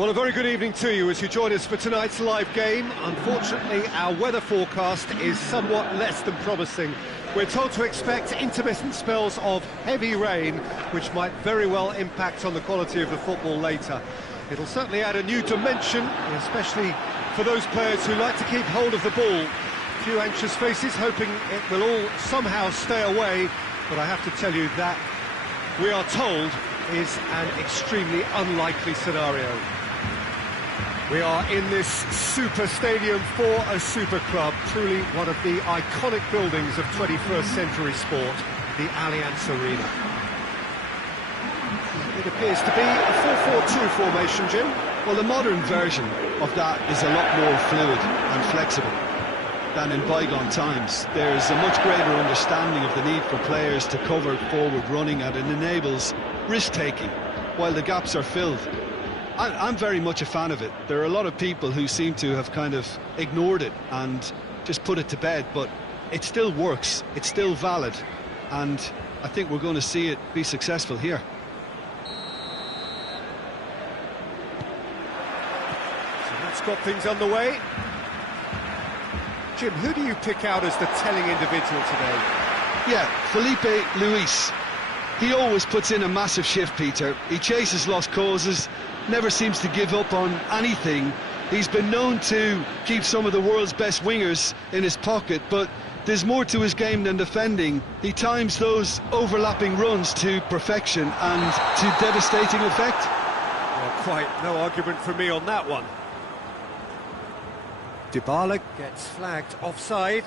Well, a very good evening to you as you join us for tonight's live game. Unfortunately, our weather forecast is somewhat less than promising. We're told to expect intermittent spells of heavy rain, which might very well impact on the quality of the football later. It'll certainly add a new dimension, especially for those players who like to keep hold of the ball. A few anxious faces hoping it will all somehow stay away, but I have to tell you that we are told is an extremely unlikely scenario. We are in this super stadium for a super club, truly one of the iconic buildings of 21st century sport, the Allianz Arena. It appears to be a 4-4-2 formation, Jim. Well, the modern version of that is a lot more fluid and flexible than in bygone times. There's a much greater understanding of the need for players to cover forward running, and it enables risk-taking while the gaps are filled. I'm very much a fan of it. There are a lot of people who seem to have kind of ignored it and just put it to bed, but it still works, it's still valid, and I think we're going to see it be successful here. So that's got things underway. Jim, who do you pick out as the telling individual today? Yeah, Felipe Luis. He always puts in a massive shift, Peter. He chases lost causes, never seems to give up on anything. He's been known to keep some of the world's best wingers in his pocket, but there's more to his game than defending. He times those overlapping runs to perfection and to devastating effect. Well, quite no argument from me on that one. Dybala gets flagged offside.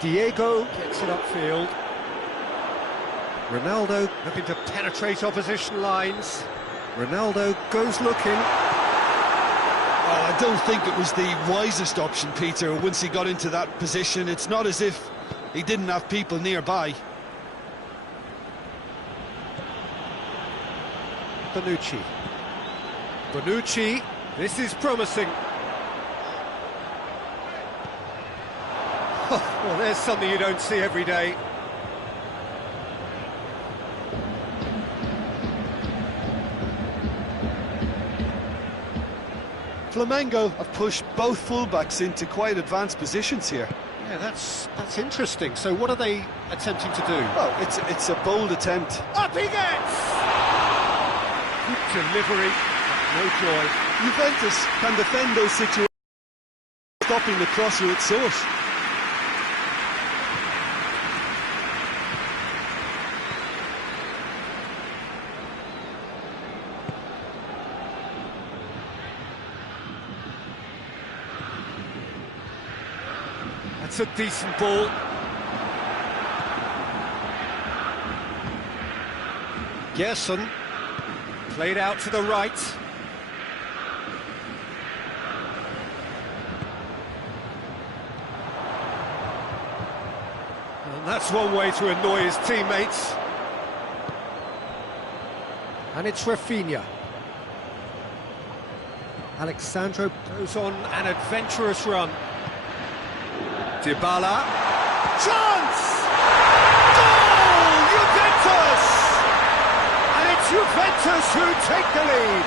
Diego gets it upfield. Ronaldo looking to penetrate opposition lines. Ronaldo goes looking. Oh, I don't think it was the wisest option, Peter, once he got into that position. It's not as if he didn't have people nearby. Bonucci, this is promising. Well, there's something you don't see every day. Flamengo have pushed both fullbacks into quite advanced positions here. Yeah, that's interesting. So what are they attempting to do? Well, it's a bold attempt. Up he gets! Good delivery, no joy. Juventus can defend those situations, stopping the cross at its source. That's a decent ball. Gerson played out to the right. And that's one way to annoy his teammates. And it's Rafinha. Alexandro goes on an adventurous run. Dybala, chance! Goal! Juventus! And it's Juventus who take the lead.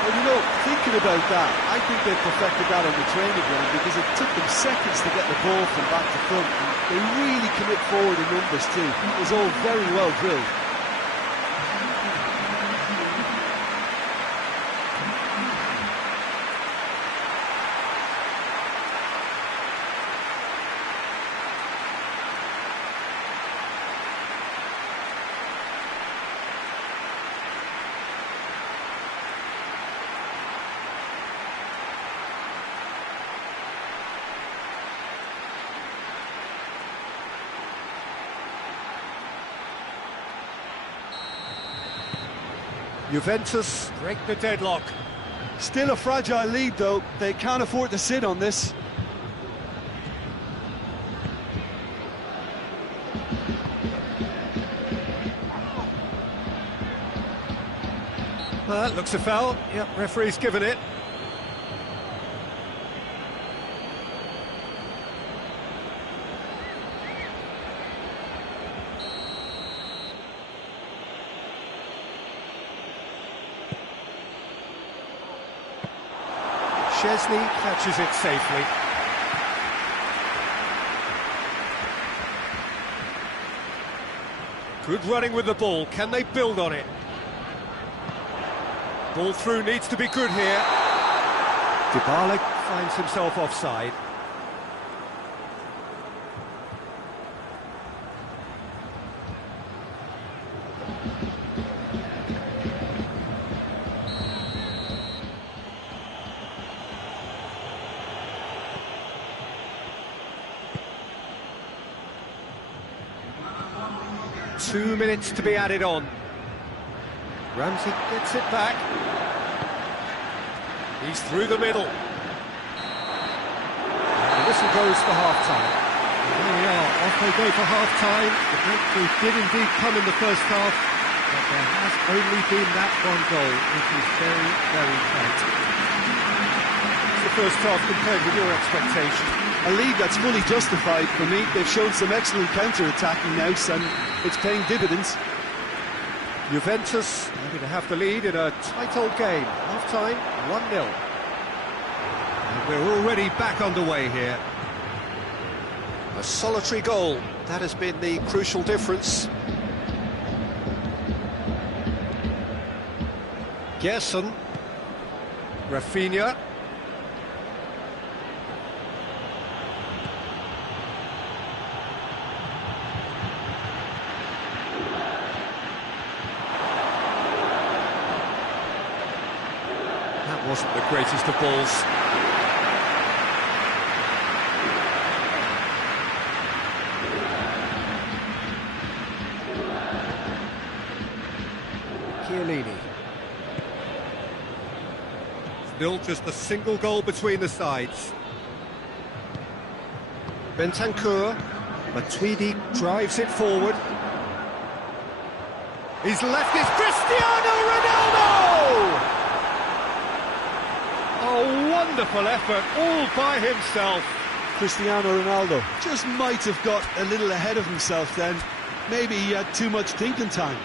Well, you know, thinking about that, I think they perfected that on the training ground because it took them seconds to get the ball from back to front. And they really commit forward in numbers too. It was all very well drilled. Juventus break the deadlock. Still a fragile lead though, they can't afford to sit on this. Looks a foul. Yep, referee's given it. Szczesny catches it safely. Good running with the ball. Can they build on it? Ball through needs to be good here. Dybala finds himself offside. Two minutes to be added on. Ramsey gets it back. He's through the middle. The whistle goes for half-time. There we are, off they go for half-time. The breakthrough did indeed come in the first half, but there has only been that one goal, which is very, very tight. It's the first half compared with your expectations. A lead that's fully justified for me. They've shown some excellent counter-attacking now, and it's paying dividends. Juventus are going to have the lead in a tight old game. Half-time, 1-0. And we're already back underway here. A solitary goal, that has been the crucial difference. Gerson. Rafinha. Wasn't the greatest of balls. Chiellini. Still just a single goal between the sides. Bentancur. Matuidi drives it forward. He's left it. Cristiano Ronaldo! A wonderful effort, all by himself. Cristiano Ronaldo just might have got a little ahead of himself then. Maybe he had too much thinking time.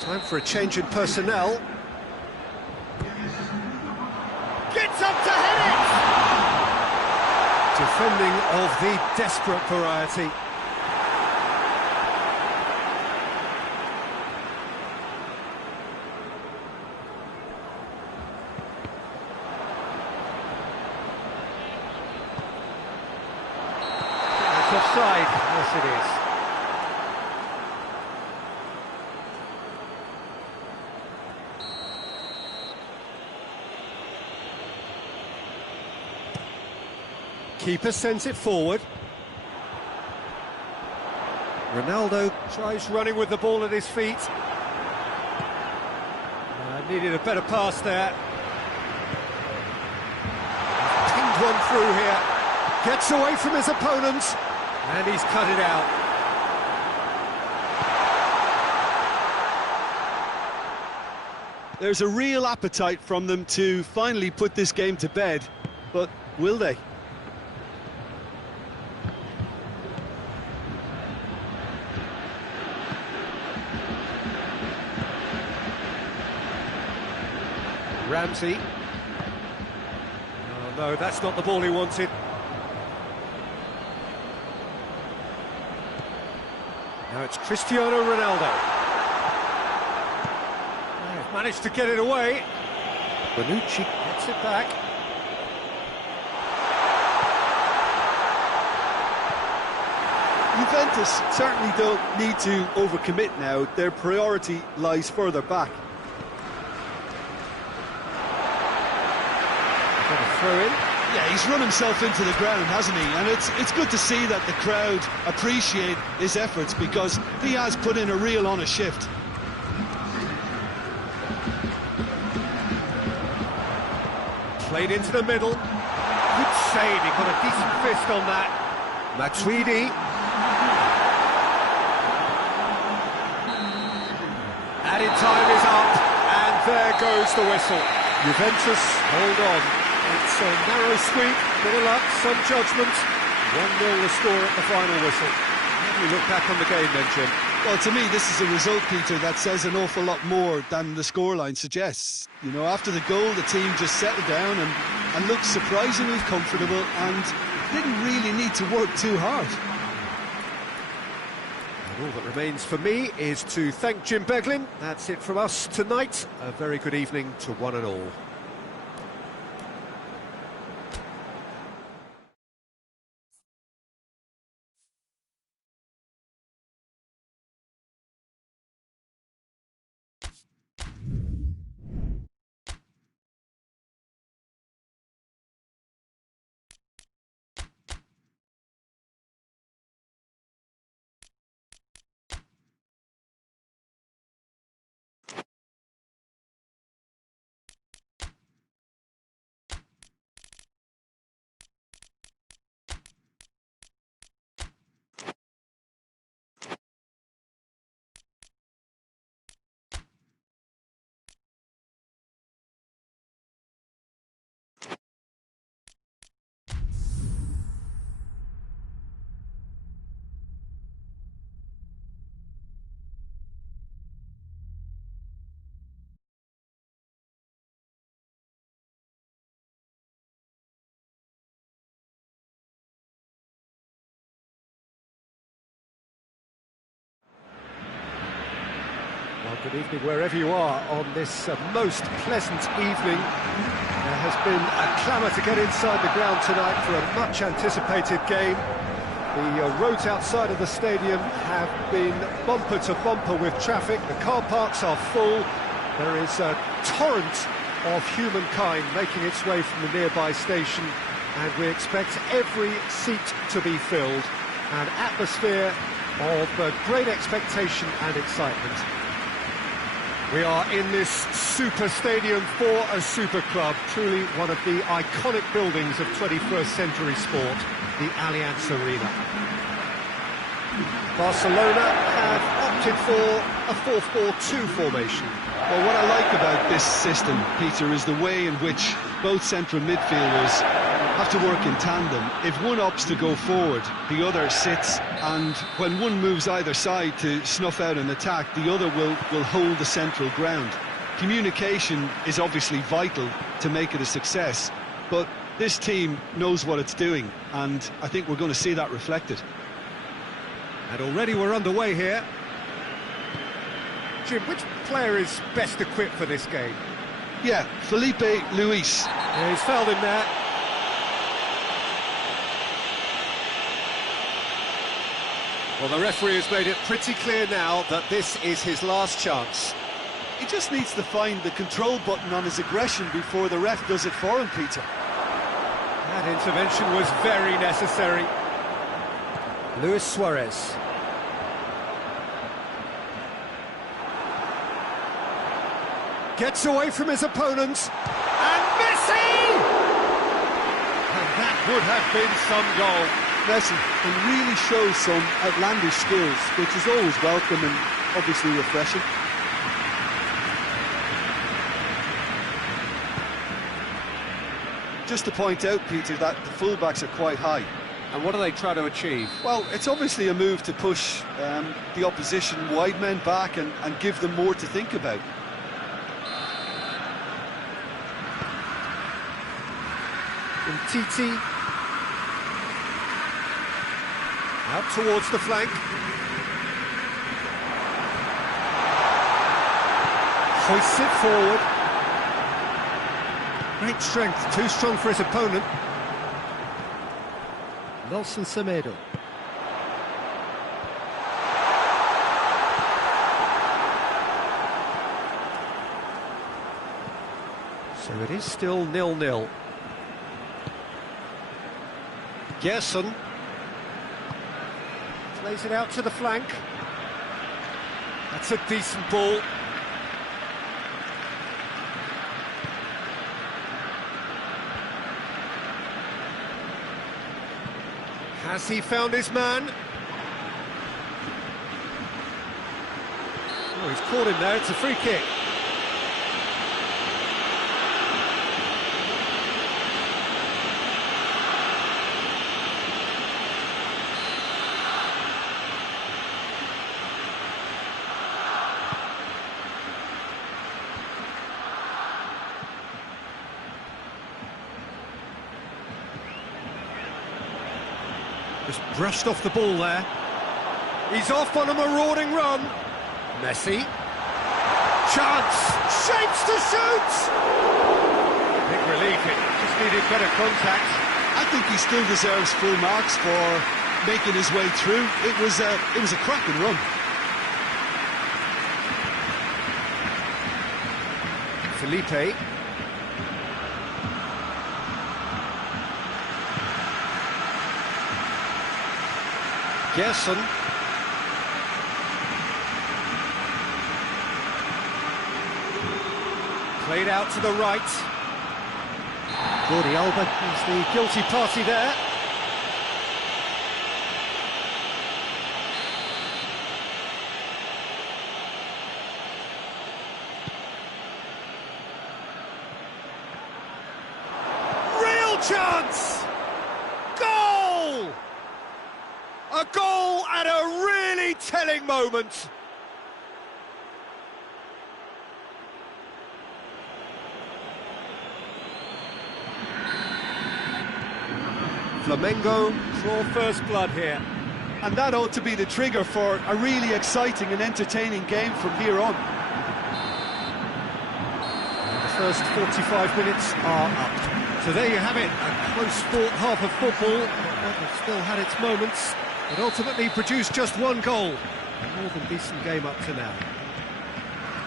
Time for a change in personnel. Gets up to hit it! Defending of the desperate variety. It's offside. Yes, it is. Keeper sends it forward. Ronaldo tries running with the ball at his feet. Needed a better pass there. Pinged one through here. Gets away from his opponents. And he's cut it out. There's a real appetite from them to finally put this game to bed. But will they? Ramsey. Oh no, that's not the ball he wanted. Now it's Cristiano Ronaldo. They've managed to get it away. Bonucci gets it back. Juventus certainly don't need to overcommit now. Their priority lies further back. Throw in. Yeah, he's run himself into the ground, hasn't he? And it's good to see that the crowd appreciate his efforts, because he has put in a real honest shift. Played into the middle. Good save, he got a decent fist on that. Matuidi. Added time is up, and there goes the whistle. Juventus hold on. It's a narrow squeak, bit of luck, some judgment, 1-0 the score at the final whistle. How do you look back on the game then, Jim? Well, to me, this is a result, Peter, that says an awful lot more than the scoreline suggests. You know, after the goal, the team just settled down and looked surprisingly comfortable and didn't really need to work too hard. And all that remains for me is to thank Jim Beglin. That's it from us tonight. A very good evening to one and all. Well, good evening wherever you are on this most pleasant evening. There has been a clamour to get inside the ground tonight for a much-anticipated game. The roads outside of the stadium have been bumper to bumper with traffic. The car parks are full. There is a torrent of humankind making its way from the nearby station, and we expect every seat to be filled. An atmosphere of great expectation and excitement. We are in this super stadium for a super club, truly one of the iconic buildings of 21st century sport, the Allianz Arena. Barcelona have opted for a 4-4-2 formation. Well, what I like about this system, Peter, is the way in which both central midfielders have to work in tandem. If one opts to go forward, the other sits, and when one moves either side to snuff out an attack, the other will hold the central ground. Communication is obviously vital to make it a success, but this team knows what it's doing, and I think we're going to see that reflected. And already we're underway here. Jim, which player is best equipped for this game? Yeah, Felipe Luis. Yeah, he's fouled him there. Well, the referee has made it pretty clear now that this is his last chance. He just needs to find the control button on his aggression before the ref does it for him, Peter. That intervention was very necessary. Luis Suarez. Gets away from his opponents. And Messi! And that would have been some goal. Messi can really show some outlandish skills, which is always welcome and obviously refreshing. Just to point out, Peter, that the fullbacks are quite high. And what do they try to achieve? Well, it's obviously a move to push the opposition wide men back and give them more to think about. Titi out towards the flank. Hoists it forward. Great strength, too strong for his opponent. Nelson Semedo. So it is still 0-0. Gerson plays it out to the flank. That's a decent ball. Has he found his man? Oh, he's caught him there. It's a free kick. Just brushed off the ball there. He's off on a marauding run. Messi. Chance. Shapes to shoot. Big relief. It just needed better contact. I think he still deserves full marks for making his way through. It was a cracking run. Felipe. Gerson. Played out to the right. Jordi Alba is the guilty party there. Real chance! Goal! A goal at a really telling moment. Flamengo draw first blood here. And that ought to be the trigger for a really exciting and entertaining game from here on. And the first 45 minutes are up. So there you have it, a close fought half of football, but it still had its moments. It ultimately produced just one goal. A more than decent game up to now.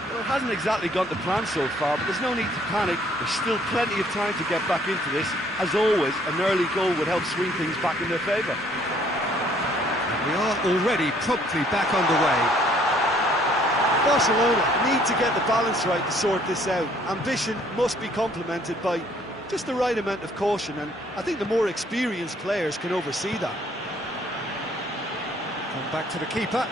Well, it hasn't exactly gone to plan so far, but there's no need to panic. There's still plenty of time to get back into this. As always, an early goal would help swing things back in their favour. We are already promptly back underway. Barcelona need to get the balance right to sort this out. Ambition must be complemented by just the right amount of caution, and I think the more experienced players can oversee that. Come back to the keeper.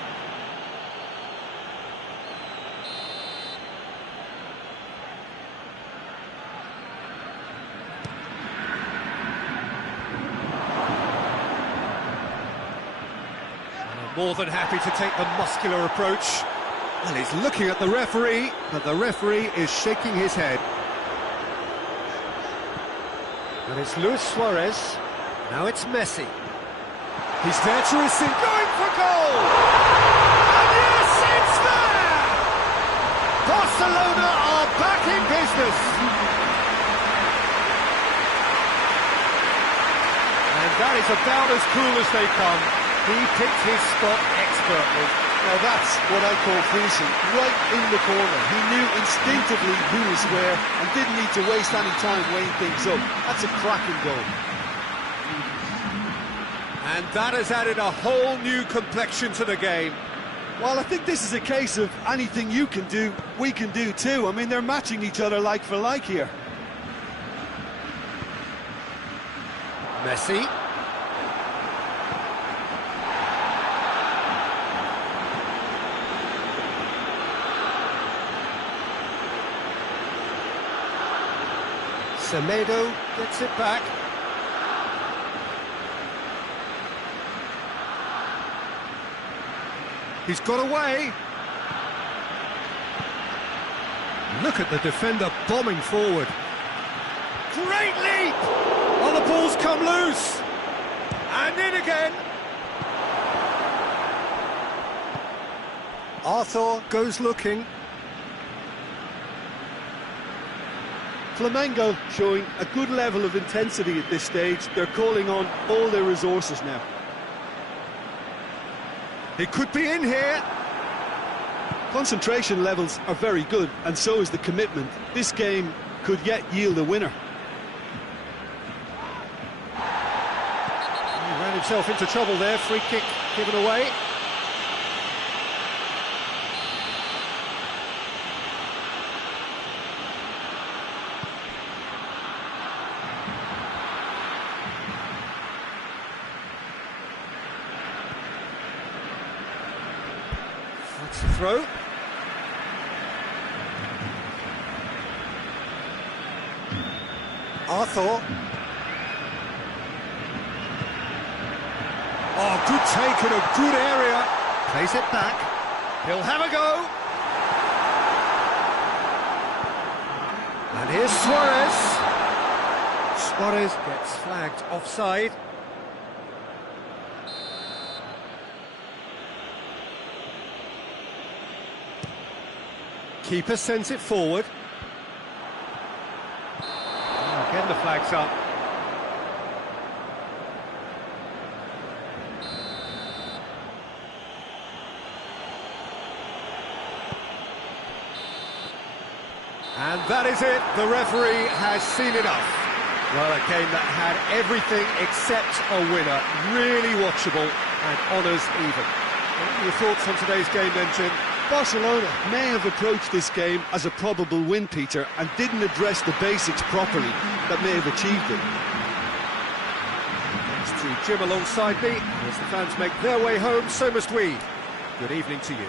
More than happy to take the muscular approach. Well, he's looking at the referee, but the referee is shaking his head. And it's Luis Suarez. Now it's Messi. He's there to receive, going for goal! And yes, it's there! Barcelona are back in business. And that is about as cool as they come. He picked his spot expertly. Now that's what I call finishing, right in the corner. He knew instinctively who was where and didn't need to waste any time weighing things up. That's a cracking goal. And that has added a whole new complexion to the game. Well, I think this is a case of anything you can do, we can do too. I mean, they're matching each other like for like here. Messi. Semedo gets it back. He's got away. Look at the defender bombing forward. Great leap! Oh, the ball's come loose. And in again. Arthur goes looking. Flamengo showing a good level of intensity at this stage. They're calling on all their resources now. He could be in here. Concentration levels are very good, and so is the commitment. This game could yet yield a winner. He ran himself into trouble there. Free kick given away. That's the throw. Arthur. Oh, good take in a good area. Plays it back. He'll have a go. And here's Suarez. Suarez gets flagged offside. Keeper sends it forward. Again, the flag's up. And that is it. The referee has seen enough. Well, a game that had everything except a winner. Really watchable and honours even. What are your thoughts on today's game then, Jim? Barcelona may have approached this game as a probable win, Peter, and didn't address the basics properly that may have achieved it. Thanks to Jim alongside me. As the fans make their way home, so must we. Good evening to you.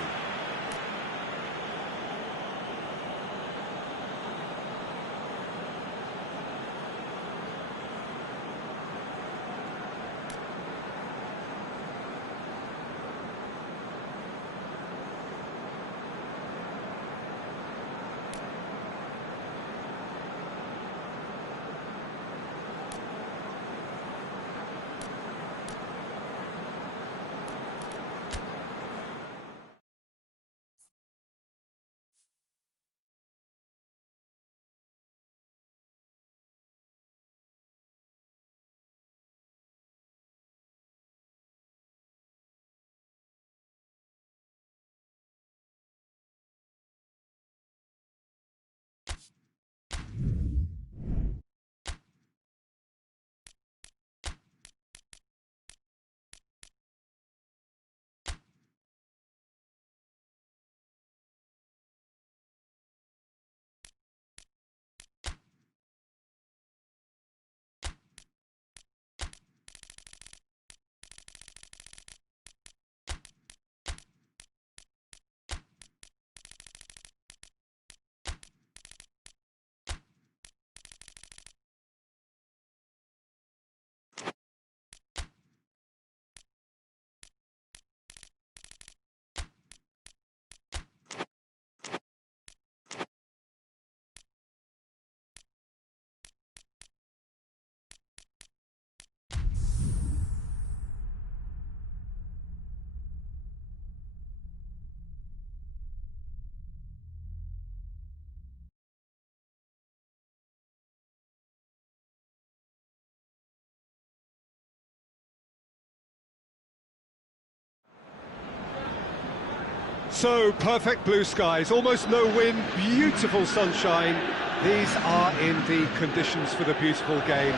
So, perfect blue skies, almost no wind, beautiful sunshine. These are in the conditions for the beautiful game.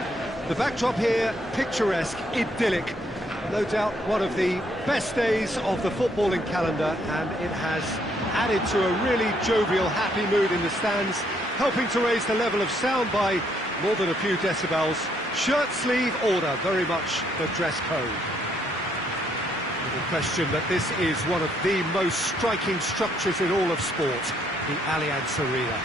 The backdrop here, picturesque, idyllic. No doubt one of the best days of the footballing calendar, and it has added to a really jovial, happy mood in the stands, helping to raise the level of sound by more than a few decibels. Shirt-sleeve order, very much the dress code. No question that this is one of the most striking structures in all of sport, the Allianz Arena.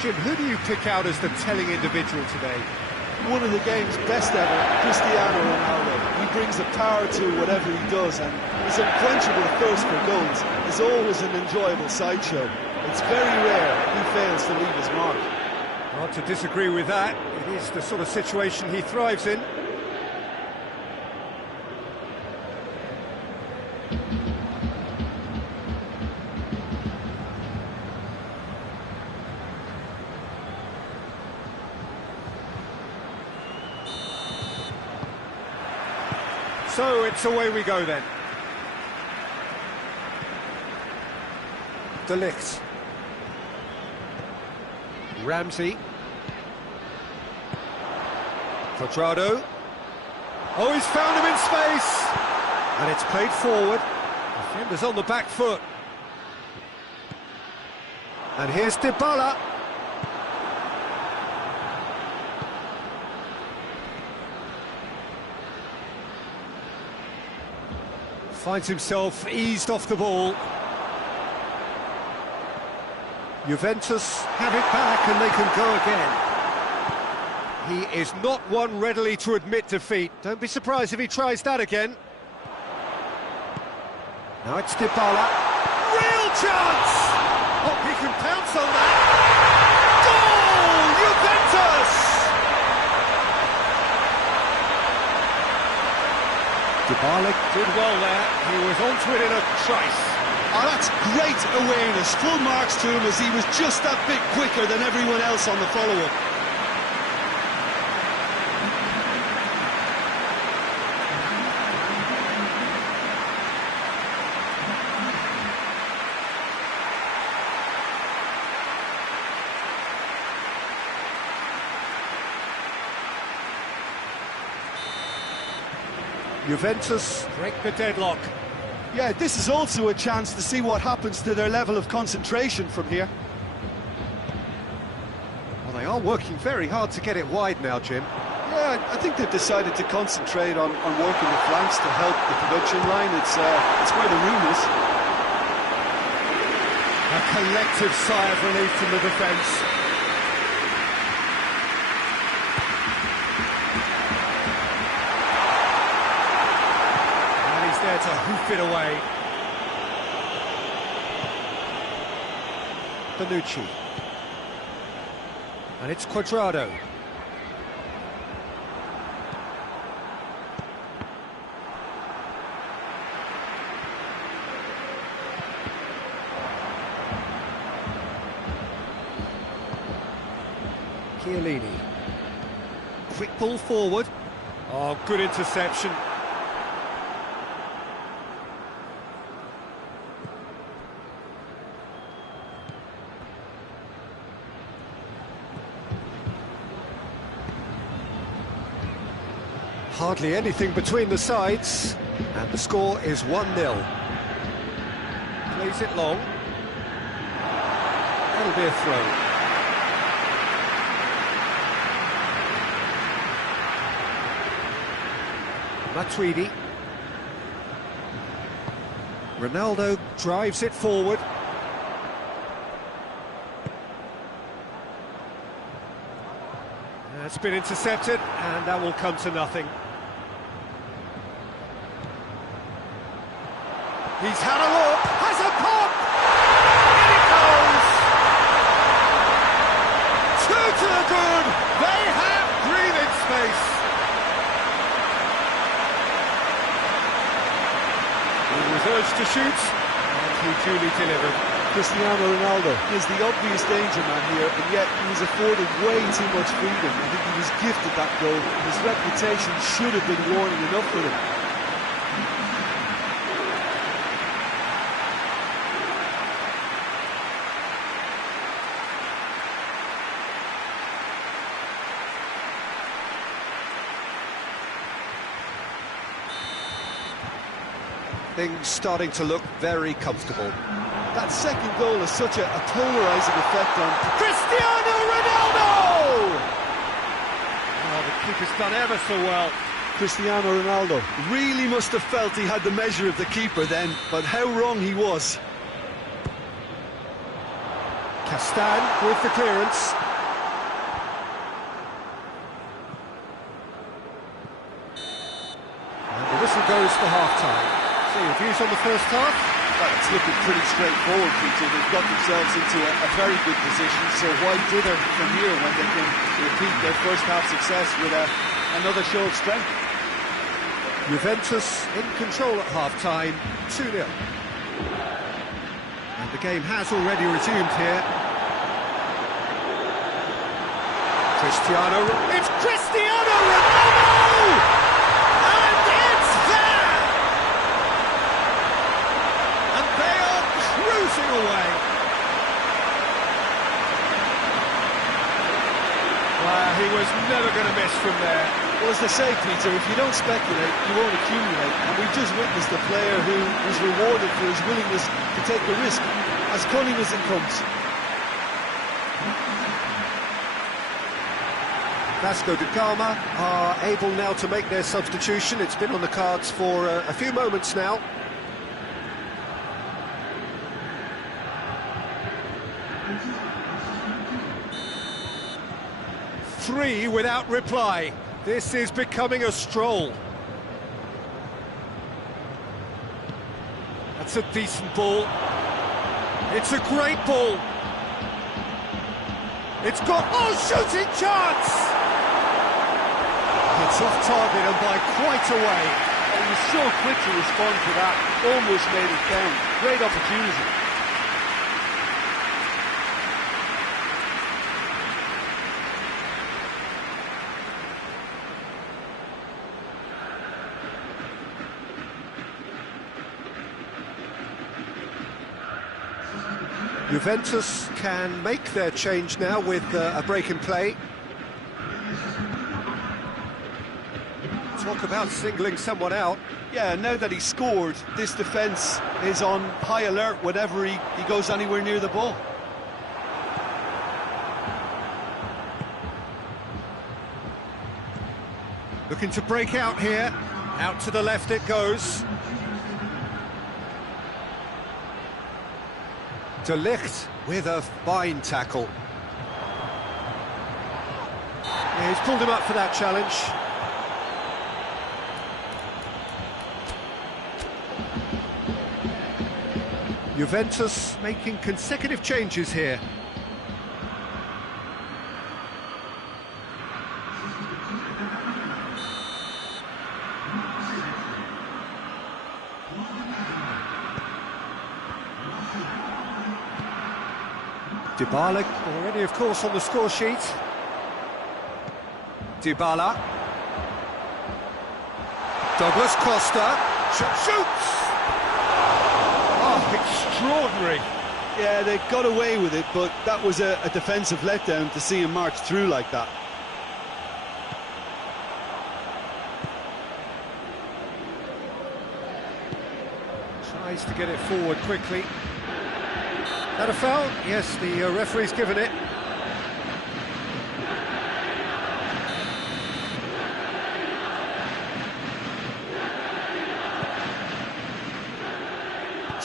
Jim, who do you pick out as the telling individual today? One of the game's best ever, Cristiano Ronaldo. He brings the power to whatever he does, and his unquenchable thirst for goals is always an enjoyable sideshow. It's very rare he fails to leave his mark. Hard to disagree with that. It is the sort of situation he thrives in. So it's away we go then. De Ligt. Ramsey. Quadrado. Oh, he's found him in space! And it's played forward. Defender's on the back foot. And here's Dybala. Finds himself eased off the ball. Juventus have it back and they can go again. He is not one readily to admit defeat. Don't be surprised if he tries that again. Now it's Dybala. Real chance! Oh, he can pounce on that. Goal! Juventus! Barlick did well there. He was onto it in a trice. Oh, that's great awareness. Full marks to him as he was just that bit quicker than everyone else on the follow-up. Juventus break the deadlock. Yeah, this is also a chance to see what happens to their level of concentration from here. Well, they are working very hard to get it wide now, Jim. Yeah, I think they've decided to concentrate on working the flanks to help the production line. It's where the room is. A collective sigh of relief from the defence. There to hoof it away. Bonucci. And it's Cuadrado. Chiellini. Quick ball forward. Oh, good interception. Hardly anything between the sides, and the score is 1-0. Plays it long. That'll be a throw. Matuidi. Ronaldo drives it forward. It's been intercepted, and that will come to nothing. He's had a look, has a pop! In it goes! Two to the good! They have breathing space! He was urged to shoot, and he duly delivered. Cristiano Ronaldo is the obvious danger man here, and yet he was afforded way too much freedom. I think he was gifted that goal. His reputation should have been warning enough for him. Things starting to look very comfortable. That second goal has such a polarising effect on Cristiano Ronaldo! Oh, the keeper's done ever so well. Cristiano Ronaldo really must have felt he had the measure of the keeper then, but how wrong he was. Castan with the clearance. And the whistle goes for half-time. So your views on the first half? Well, it's looking pretty straightforward, Peter. They've got themselves into a very good position, so why dither from here when they can repeat their first half success with another show of strength? Juventus in control at half-time, 2-0. And the game has already resumed here. It's Cristiano Ronaldo! And it's there! And they are cruising away. Well, he was never going to miss from there. Well, as they say, Peter, if you don't speculate, you won't accumulate. And we've just witnessed a player who was rewarded for his willingness to take the risk, as cunning as it comes. Vasco da Gama are able now to make their substitution. It's been on the cards for a few moments now. Three without reply. This is becoming a stroll. That's a decent ball. It's a great ball. It's got... Oh, shooting chance! It's off target and by quite a way. He was so quick to respond to that, almost made it count. Great opportunity. Juventus can make their change now with a break in play. Talk about singling someone out. Yeah, now that he scored, this defence is on high alert whenever he goes anywhere near the ball. Looking to break out here. Out to the left it goes. De Ligt with a fine tackle. Yeah, he's pulled him up for that challenge. Juventus making consecutive changes here. Dybala already, of course, on the score sheet. Dybala. Douglas Costa. Shoots! Oh, extraordinary. Yeah, they got away with it, but that was a defensive letdown to see him march through like that. Tries to get it forward quickly. That a foul? Yes, the referee's given it.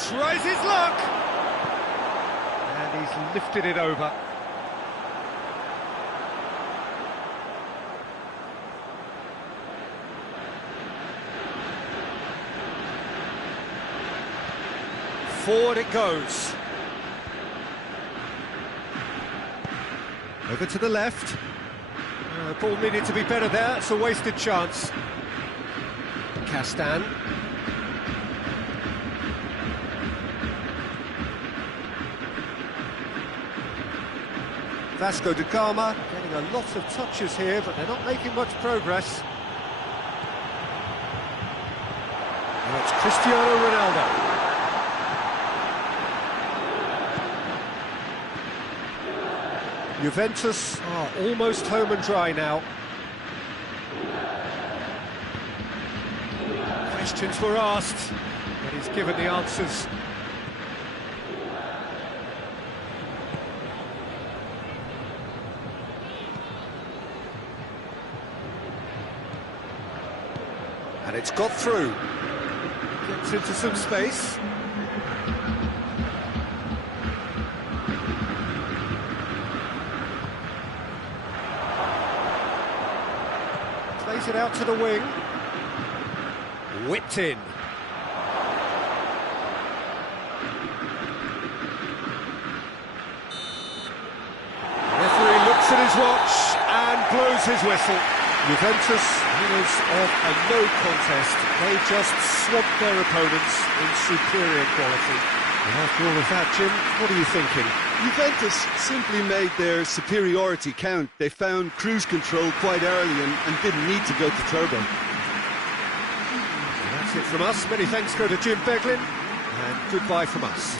Tries his luck! And he's lifted it over. Forward it goes. Over to the left. Ball needed to be better there. It's a wasted chance. Castan. Vasco da Gama getting a lot of touches here, but they're not making much progress. Now it's Cristiano Ronaldo. Juventus are almost home and dry now. Questions were asked, but he's given the answers. And it's got through. Gets into some space. Plays it out to the wing. Whipped in. Referee looks at his watch and blows his whistle. Juventus winners of a no contest. They just swamped their opponents in superior quality. And after all of that, Jim, what are you thinking? Juventus simply made their superiority count. They found cruise control quite early and didn't need to go to turbo. And that's it from us. Many thanks go to Jim Beglin, and goodbye from us.